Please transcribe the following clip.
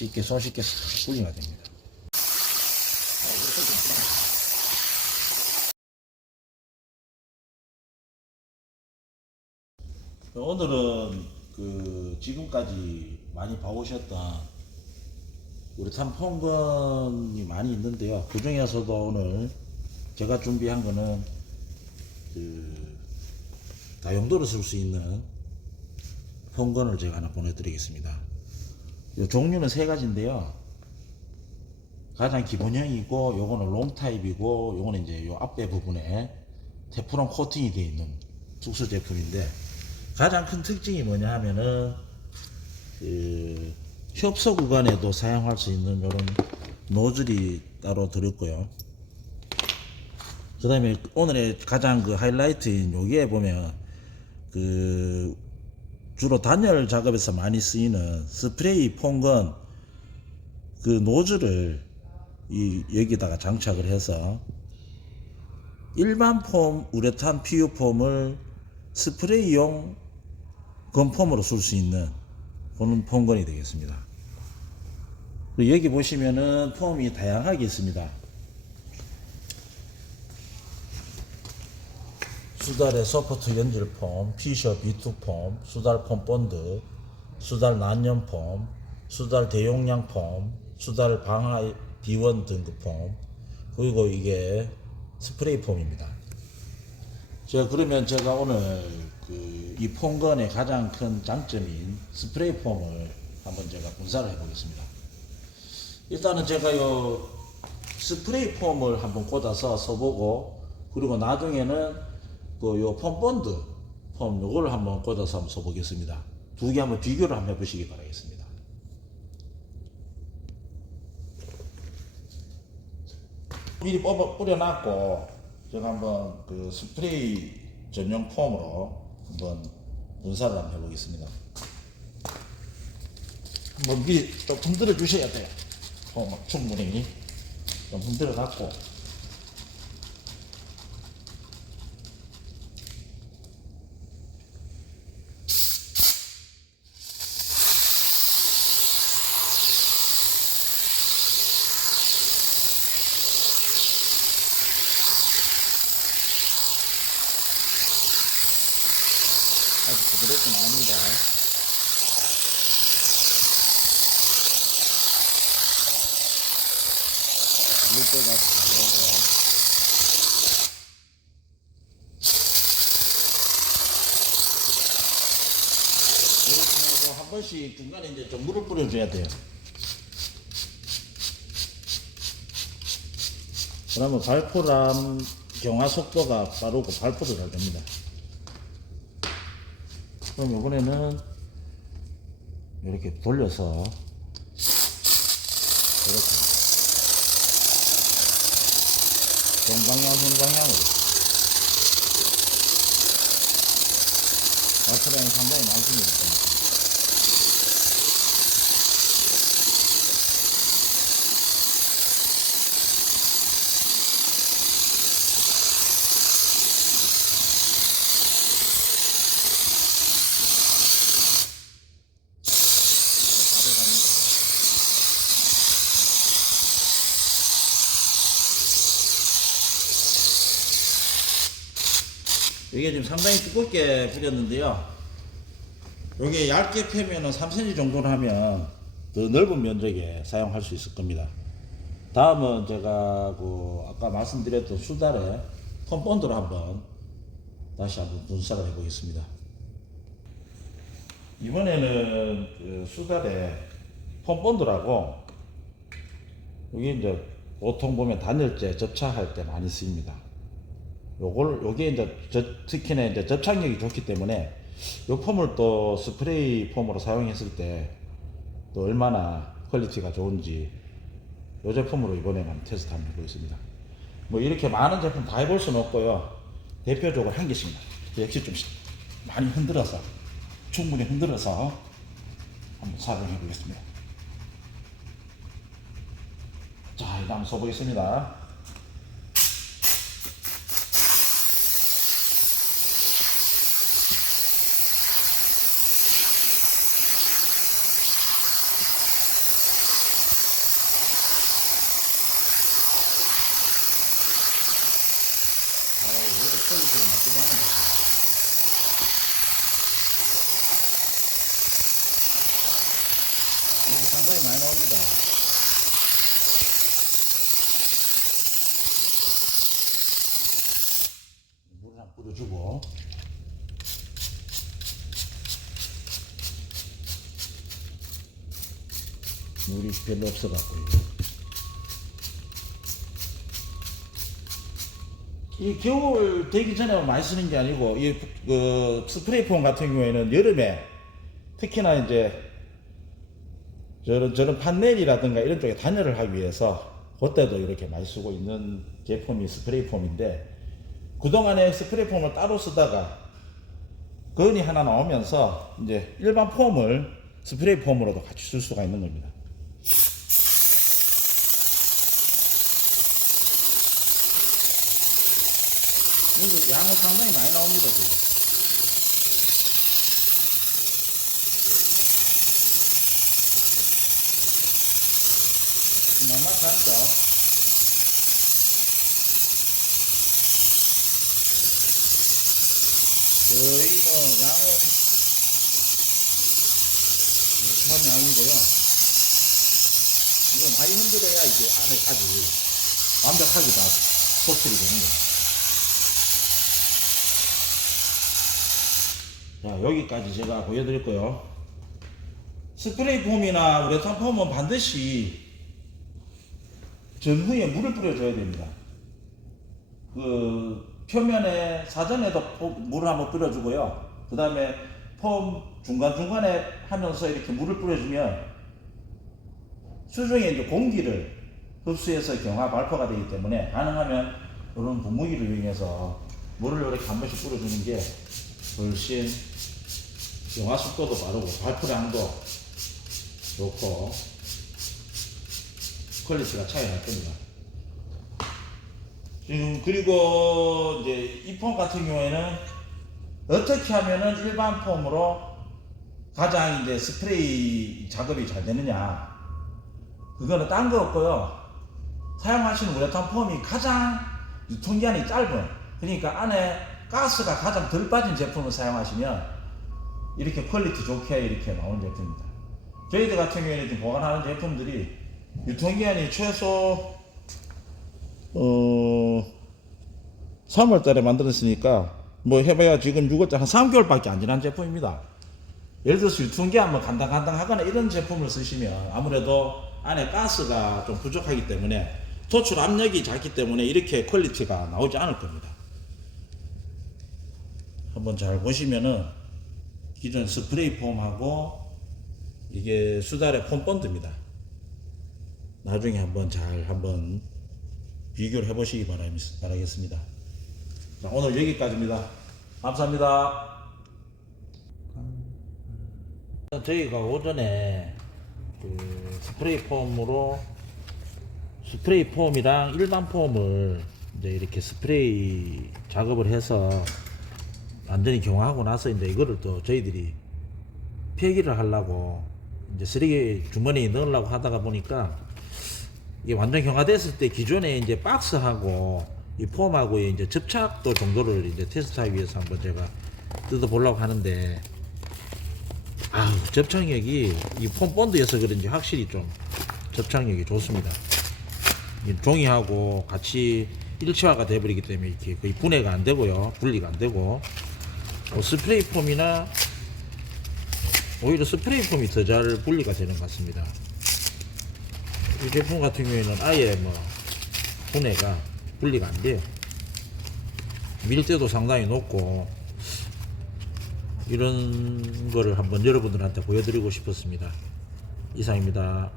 쉽게 손쉽게 싹 분리가 됩니다. 오늘은 그 지금까지 많이 봐오셨던 우리 탐폰건이 많이 있는데요. 그 중에서도 오늘 제가 준비한 거는 그 다용도로 쓸 수 있는 폰건을 제가 하나 보내드리겠습니다. 요 종류는 세 가지인데요. 가장 기본형이고 요거는 롱 타입이고 요거는 이제 요 앞에 부분에 테프론 코팅이 되어 있는 특수 제품인데 가장 큰 특징이 뭐냐 하면은 그 협소 구간에도 사용할 수 있는 이런 노즐이 따로 들었고요. 그 다음에 오늘의 가장 그 하이라이트인 여기에 보면 그 주로 단열 작업에서 많이 쓰이는 스프레이 폰건 그 노즐을 이 여기다가 장착을 해서 일반 폼 우레탄 PU 폼을 스프레이용 건폼으로 쓸 수 있는 그런 폼건이 되겠습니다. 여기 보시면은 폼이 다양하게 있습니다. 수달의 소프트 연질 폼, 피셔 B2 폼, 수달 폼 본드, 수달 난연 폼, 수달 대용량 폼, 수달 방화 D1 등급 폼, 그리고 이게 스프레이 폼입니다. 제가 그러면 제가 오늘 그 이 폼건의 가장 큰 장점인 스프레이 폼을 한번 제가 분사를 해보겠습니다. 일단은 제가 요 스프레이 폼을 한번 꽂아서 써보고 그리고 나중에는 그요 폼본드 폼 요걸 한번 꽂아서 한번 써보겠습니다. 두 개 한번 비교를 한번 해보시기 바라겠습니다. 미리 뽑아 뿌려놨고 제가 한번 그 스프레이 전용 폼으로 한번 분사를 한번 해보겠습니다. 한번 미리 좀 흔들어 주셔야 돼요. 폼을 충분히 좀 흔들어 갖고 아주 부드럽게 나옵니다. 물 때가 들어가고 이렇게 하고 한 번씩 중간에 이제 좀 물을 뿌려줘야 돼요. 그러면 발포람 경화 속도가 빠르고 발포도 잘 됩니다. 그럼 이번에는 이렇게 돌려서 이렇게 정방향 순방향으로 발사량이 상당히 많습니다. 다들 갑니다. 이게 지금 상당히 두껍게 뿌렸는데요. 이게 얇게 패면은 3cm 정도로 하면 더 넓은 면적에 사용할 수 있을 겁니다. 다음은 제가 그 아까 말씀드렸던 수달에 컴본드를 한번 다시 한번 분사를 해보겠습니다. 이번에는 그 수달에 펌본드라고 여기 이제 보통 보면 단열재 접착할 때 많이 쓰입니다. 요걸 요게 이제 저, 특히나 이제 접착력이 좋기 때문에 요 폼을 또 스프레이 폼으로 사용했을 때 또 얼마나 퀄리티가 좋은지 요 제품으로 이번에 한번 테스트 한번 해보겠습니다. 뭐 이렇게 많은 제품 다 해볼 수는 없고요. 대표적으로 한 개씩만 역시 좀 많이 흔들어서 충분히 흔들어서 한번 사용해 보겠습니다. 자, 일단 한번 써보겠습니다. 퀄리티가 나쁘지 않은 거죠. 여기 상당히 많이 나옵니다. 물을 한 뿌려주고. 물이 별로 없어갖고요. 이 겨울 되기 전에 많이 쓰는 게 아니고 이 그 스프레이 폼 같은 경우에는 여름에 특히나 이제 저런 저런 판넬이라든가 이런 쪽에 단열을 하기 위해서 그때도 이렇게 많이 쓰고 있는 제품이 스프레이 폼인데 그동안에 스프레이 폼을 따로 쓰다가 건이 하나 나오면서 이제 일반 폼을 스프레이 폼으로도 같이 쓸 수가 있는 겁니다. 양은 상당히 많이 나옵니다 지금. 만만치 않죠? 저희는 양은 유사한 양이고요. 이거 많이 흔들어야 이게 안에 아주 완벽하게 다 소출이 되는 거예요. 자, 여기까지 제가 보여드릴 거요. 스프레이 폼이나 우레탄 폼은 반드시 전후에 물을 뿌려줘야 됩니다. 그 표면에 사전에도 포- 물을 한번 뿌려주고요. 그 다음에 폼 중간 중간에 하면서 이렇게 물을 뿌려주면 수중에 이제 공기를 흡수해서 경화 발포가 되기 때문에 가능하면 이런 분무기를 이용해서 물을 이렇게 한 번씩 뿌려주는 게 훨씬 영화 속도도 빠르고 발포량도 좋고 퀄리티가 차이 날 겁니다. 지금 그리고 이제 이 폼 같은 경우에는 어떻게 하면은 일반 폼으로 가장 이제 스프레이 작업이 잘 되느냐 그거는 딴 거 없고요. 사용하시는 우레탄 폼이 가장 유통기한이 짧은 그러니까 안에 가스가 가장 덜 빠진 제품을 사용하시면 이렇게 퀄리티 좋게 이렇게 나오는 제품입니다. 저희들 같은 경우에는 보관하는 제품들이 유통기한이 최소 어 3월 달에 만들었으니까 뭐 해봐야 지금 6월달 한 3개월밖에 안 지난 제품입니다. 예를 들어서 유통기한 뭐 간당간당 하거나 이런 제품을 쓰시면 아무래도 안에 가스가 좀 부족하기 때문에 도출 압력이 작기 때문에 이렇게 퀄리티가 나오지 않을 겁니다. 한번 잘 보시면은 기존 스프레이 폼하고 이게 수달의 폼 본드입니다. 나중에 한번 잘 한번 비교를 해보시기 바라겠습니다. 자, 오늘 여기까지입니다. 감사합니다. 저희가 오전에 그 스프레이 폼으로 스프레이 폼이랑 일반 폼을 이제 이렇게 스프레이 작업을 해서 완전히 경화하고 나서 이제 이거를 또 저희들이 폐기를 하려고 이제 쓰레기 주머니에 넣으려고 하다가 보니까 이게 완전 경화됐을 때 기존에 이제 박스하고 이 폼하고 이제 접착도 정도를 이제 테스트하기 위해서 한번 제가 뜯어보려고 하는데 아우 접착력이 이 폼 본드여서 그런지 확실히 좀 접착력이 좋습니다. 이 종이하고 같이 일체화가 돼버리기 때문에 이렇게 거의 분해가 안 되고요, 분리가 안 되고 뭐 스프레이 폼이나 오히려 스프레이 폼이 더 잘 분리가 되는 것 같습니다. 이 제품 같은 경우에는 아예 뭐 분해가 분리가 안 돼요. 밀대도 상당히 높고 이런 거를 한번 여러분들한테 보여드리고 싶었습니다. 이상입니다.